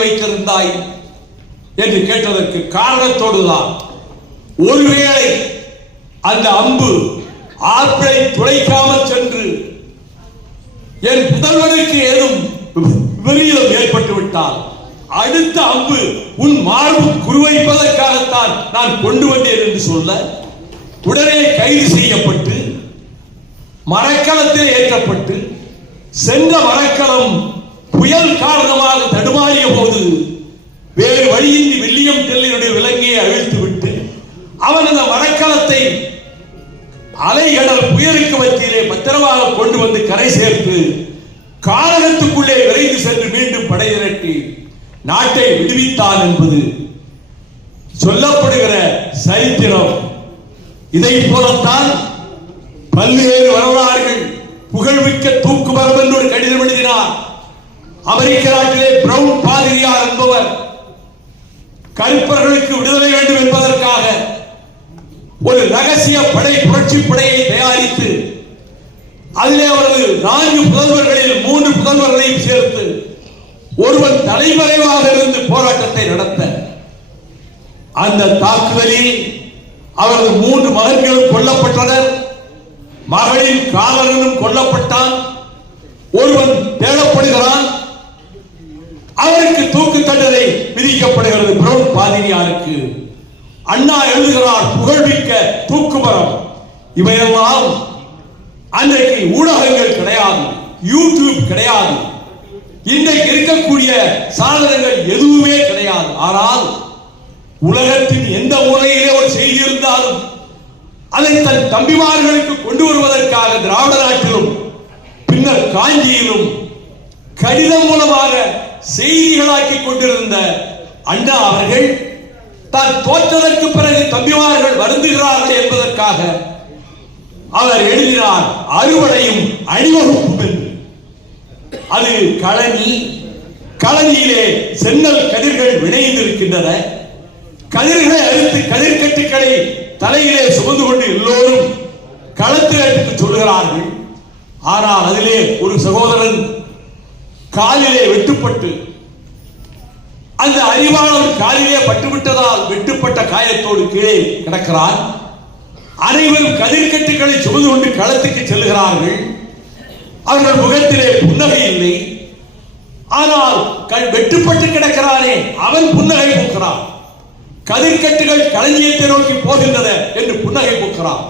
வைத்திருந்தாய் என்று கேட்டதற்கு காரணத்தோடுதான். ஒருவேளை அந்த அம்பு ஆற்றை துளைக்காமல் சென்று என் புதல்வனுக்கு ஏதும் விபரீதம் ஏற்பட்டு விட்டால் அடுத்த அம்பு உன் மார்பு குறிவைப்பதற்காகத்தான் நான் கொண்டு வந்தேன் என்று சொல்ல உடனே கைது செய்யப்பட்டு மரக்கலத்தில் ஏற்றப்பட்டு சென்ற மரக்கலம் புயல் காரணமாக தடுமாறிய போது வேறு வழியின்றி வில்லியம் டெல்லியுடைய விலங்கையை அழித்துவிட்டு அவன் அந்த மரக்கலத்தை அலைகடல் புயலுக்கு மத்தியிலே பத்திரமாக கொண்டு வந்து கரை சேர்த்து கானகத்துக்குள்ளே விரைந்து சென்று மீண்டும் படையிரட்டி நாட்டை விடுவித்தான் என்பது சொல்லப்படுகிற சரித்திரம். இதை போலத்தான் பல்வேறு வரலாறுகள். புகழ்மிக்க தூக்குமரம் என்று ஒரு கடிதம் எழுதினார். அமெரிக்க நாட்டிலே பிரவுன் பாதிரியார் என்பவர் கருப்பர்களுக்கு விடுதலை வேண்டும் என்பதற்காக ஒரு ரகசிய படை புரட்சி படையை தயாரித்து அதிலே அவரது 4 புதல்வர்களில் 3 புதல்வர்களையும் சேர்த்து ஒருவன் தலைமறைவாக இருந்து போராட்டத்தை நடத்த அந்த தாக்குதலில் அவரது 3 மகன்களும் கொல்லப்பட்டனர். மகளின் காதலனும் கொல்லப்பட்டான். ஒருவன் தேடப்படுகிறான். அவருக்கு தூக்கு தண்டனை விதிக்கப்படுகிறது. பிரவுன் பாதிரியாருக்கு அண்ணா எழுதுகிறார், புகழ்மிக்க தூக்குமரம். இவையெல்லாம் அன்றைக்கு ஊடகங்கள் கிடையாது, யூடியூப் கிடையாது, இன்றைக்கு இருக்கக்கூடிய சாதனங்கள் எதுவுமே கிடையாது. ஆனால் உலகத்தின் எந்த மூலையிலே ஒரு செய்தி இருந்தாலும் அதை தன் தம்பிமார்களுக்கு கொண்டு வருவதற்காக திராவிட நாட்டிலும் பின்னர் காஞ்சியிலும் கடிதம் மூலமாக செய்திகளாக்கி கொண்டிருந்த அண்ணா அவர்கள் தான் தோற்றதற்கு பிறகு தம்பிமார்கள் வருந்துகிறார்கள் என்பதற்காக அவர் எழுதினார் அறுவடையும் அணிவகுப்பும் என்று. அது களனி. களனியிலே சென்னல் கதிர்கள் விளைந்திருக்கின்றன. கதிர்களை அறுத்து கதிர்கட்டுக்களை தலையிலே சுமந்து கொண்டு எல்லோரும் களத்திற்கு சொல்கிறார்கள். ஆனால் அதிலே ஒரு சகோதரன் காலிலே வெட்டுப்பட்டு அந்த அறிவாளர் காலிலே பட்டுவிட்டதால் வெட்டுப்பட்ட காயத்தோடு கீழே கிடக்கிறான். அனைவரும் கதிர்கட்டுகளை சுமந்து கொண்டு களத்துக்கு செல்கிறார்கள். அவர்கள் முகத்திலே புன்னகை இல்லை. ஆனால் வெட்டுப்பட்டு கிடக்கிறானே அவன் புன்னகை பூக்கிறான். கதிர்கட்டுகள் களஞ்சியத்தை நோக்கி போகின்றன என்று புன்னகை பூக்கிறான்.